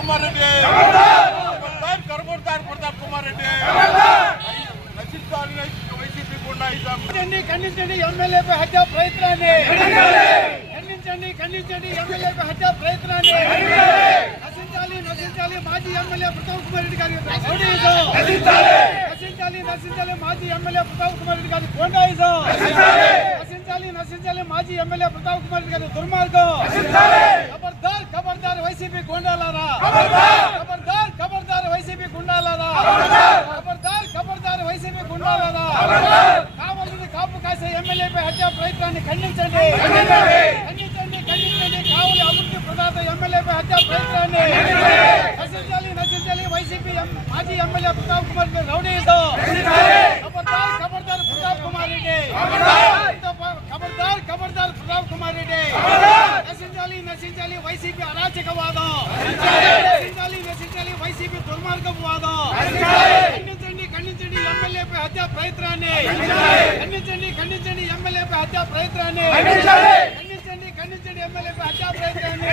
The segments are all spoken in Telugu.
కుమార్ రెడ్డి. ఖబర్దార్ ఖబర్దార్ ప్రతాప్ కుమార్ రెడ్డి. నశించాలి వైసీపీ గుండాయిజం ఖండించండి ఖండించండి ఎమ్మెల్యేపై హత్య ప్రయత్నాన్ని. ఖండించండి. ఖండించండి ఎమ్మెల్యేపై హత్య ప్రయత్నాన్ని. నశించాలి నశించాలి మాజీ ఎమ్మెల్యే ప్రతాప్ కుమార్ రెడ్డి గారి. నశించాలి. నశించాలి. మాజీ ఎమ్మెల్యే ప్రతాప్ కుమార్ రెడ్డి గారి గోండాయిజం నశించాలి. నశించాలి మాజీ ఎమ్మెల్యే ప్రతాప్ కుమార్ రెడ్డి గారి దుర్మార్గం. ఖబర్దార్ వైసీపీ గుండాలారా? ఖబర్దార్ ఖబర్దార్ వైసీపీ గుండాలారా? ఖబర్దార్ ఖబర్దార్ వైసీపీ గుండాలారా? కావాలని కాపు కాసే ఎమ్మెల్యేపై హత్యా ప్రయత్నాన్ని ఖండించండి. ఖండించండి. ఖండించండి కావలి అభివృద్ధి ప్రదాత ఎమ్మెల్యేపై హత్యా ప్రయత్నాన్ని నశించాలి నశించాలి. వైసీపీ మాజీ ఎమ్మెల్యే ప్రతాప్ కుమార్ రెడ్డి రౌడీయిజం ఖబర్దార్ ఖబర్దార్ ప్రతాప్ కుమార్ రెడ్డి ఖబర్దార్ ఖబర్దార్ ప్రతాప్ కుమార్ రెడ్డి నశించాలి నశించాలి వైసీపీ అరాచకవాదం. నశించాలి నశించాలి వైసీపీ దుర్మార్గపు వాదం ఖండించండి ఖండించండి ఎమ్మెల్యేపై హత్యా ప్రయత్నాన్ని. ఖండించండి ఖండించండి ఎమ్మెల్యేపై హత్యా ప్రయత్నాన్ని. ఖండించండి ఖండించండి ఎమ్మెల్యేపై హత్యా ప్రయత్నాన్ని.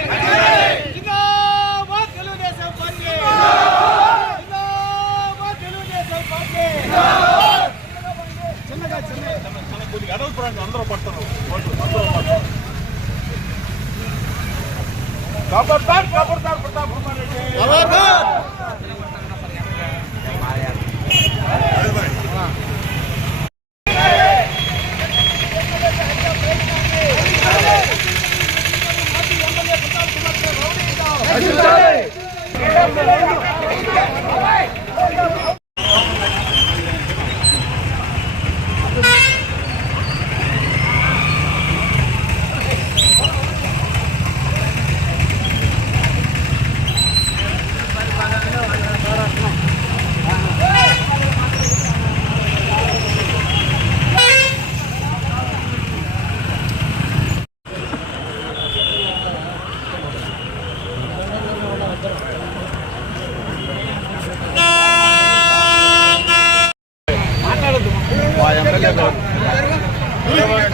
జిందాబాద్ తెలుగుదేశం పార్టీ. జిందాబాద్ తెలుగుదేశం పార్టీ. చిన్నగా చిన్నగా. అందరూ పడుతున్నారు అందరూ పడుతున్నారు రెడ్డి మా ఎమ్మెల్యే గారు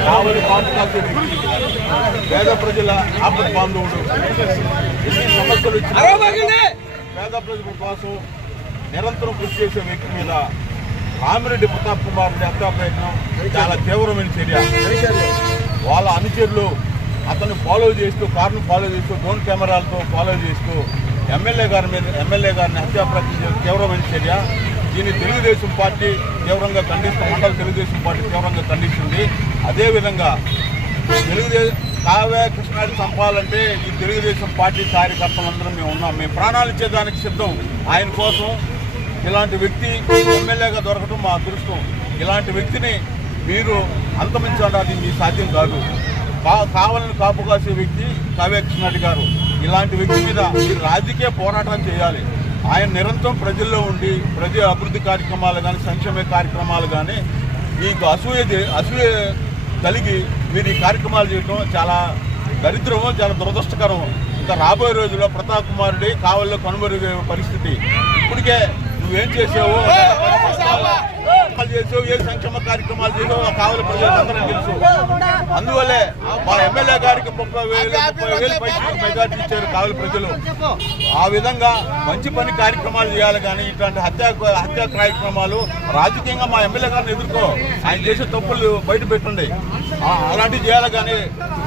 కావలి పేద ప్రజల ఆపద బాంధవుడు ఎన్ని సమస్యలు పేద ప్రజల కోసం నిరంతరం కృషి చేసే వ్యక్తి మీద రామిరెడ్డి ప్రతాప్ కుమార్ హత్యా ప్రయత్నం చాలా తీవ్రమైన చర్య వాళ్ళ అనుచరులు అతను ఫాలో చేస్తూ కారును ఫాలో చేస్తూ డ్రోన్ కెమెరాలతో ఫాలో చేస్తూ ఎమ్మెల్యే గారి మీద ఎమ్మెల్యే గారిని హత్యా ప్రయత్నం తీవ్రమైన చర్య. దీన్ని తెలుగుదేశం పార్టీ తీవ్రంగా ఖండిస్తూ మండల తెలుగుదేశం పార్టీ తీవ్రంగా ఖండిస్తుంది. అదేవిధంగా తెలుగుదేశం కావ్య కృష్ణాడి చంపాలంటే ఈ తెలుగుదేశం పార్టీ కార్యకర్తలందరం మేము ఉన్నాం. మేము ప్రాణాలు ఇచ్చేదానికి సిద్ధం. ఆయన కోసం ఇలాంటి వ్యక్తి ఎమ్మెల్యేగా దొరకడం మా అదృష్టం. ఇలాంటి వ్యక్తిని మీరు అంతమించడం అది మీ సాధ్యం కాదు. కా కావాలని కాపు కాసే వ్యక్తి కావ్య కృష్ణాడి గారు. ఇలాంటి వ్యక్తి మీద మీరు రాజకీయ పోరాటం చేయాలి. ఆయన నిరంతరం ప్రజల్లో ఉండి ప్రజల అభివృద్ధి కార్యక్రమాలు కానీ సంక్షేమ కార్యక్రమాలు కానీ మీకు అసూయ అసూయ కలిగి మీరు ఈ కార్యక్రమాలు చేయడం చాలా దరిద్రము చాలా దురదృష్టకరం ఇంకా రాబోయే రోజుల్లో ప్రతాప్ కుమారుడి కావల్లో కనుమరుగే పరిస్థితి. ఇప్పటికే నువ్వేం చేసావు చేసావు ఏ సంక్షేమ కార్యక్రమాలు చేసావు కావలి ప్రజలందరూ తెలుసు. అందువల్లే మా ఎమ్మెల్యే గారికి ముప్పై వేలు ముప్పై వేలు పైకి మెజార్టీ ఇచ్చారు కావలి ప్రజలు. ఆ విధంగా మంచి పని కార్యక్రమాలు చేయాలి కానీ ఇట్లాంటి హత్యా హత్యా కార్యక్రమాలు రాజకీయంగా మా ఎమ్మెల్యే గారిని ఎదుర్కో. ఆయన చేసే తప్పులు బయట పెట్టండి. అలాంటివి చేయాలి కానీ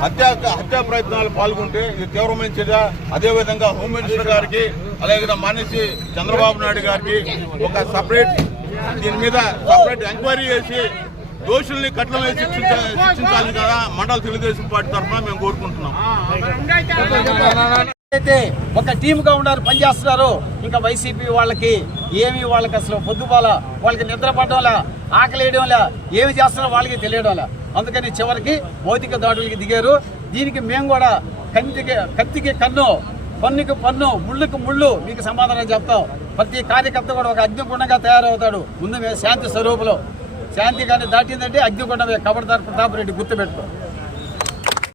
హత్యా హత్యా ప్రయత్నాలు పాల్గొంటే ఇది తీవ్రమైన చర్య. అదేవిధంగా హోమ్ మినిస్టర్ గారికి అలాగే మానేసి చంద్రబాబు నాయుడు గారికి ఒక సపరేట్ దీని మీద సపరేట్ ఎంక్వైరీ చేసి దోషుల్ని కట్నం వేసి శిక్షించ- శిక్షించాలి కదా మండల తెలుగుదేశం పార్టీ తరఫున మేము కోరుకుంటున్నాం. అయితే ఒక టీమ్గా ఉన్నారు పనిచేస్తున్నారు. ఇంకా వైసీపీ వాళ్ళకి ఏమి వాళ్ళకి అసలు పొద్దుబాల వాళ్ళకి నిద్ర పడడంలా ఆకలి వేయడంలా ఏమి చేస్తున్నారో వాళ్ళకి తెలియడంలా అందుకని చివరికి భౌతిక దాడులకి దిగారు. దీనికి మేము కూడా కంటికి కత్తికి కన్ను పన్నుకి పన్ను ముళ్ళుకి ముళ్ళు మీకు సమాధానం చెప్తాం. ప్రతి కార్యకర్త కూడా ఒక అగ్నిగుండంగా తయారవుతాడు. ముందు మేము శాంతి స్వరూపులో. శాంతి కానీ దాటిందంటే అగ్నిగుండమే కబర్దార్ ప్రతాప్ రెడ్డి గుర్తుపెట్టుకో.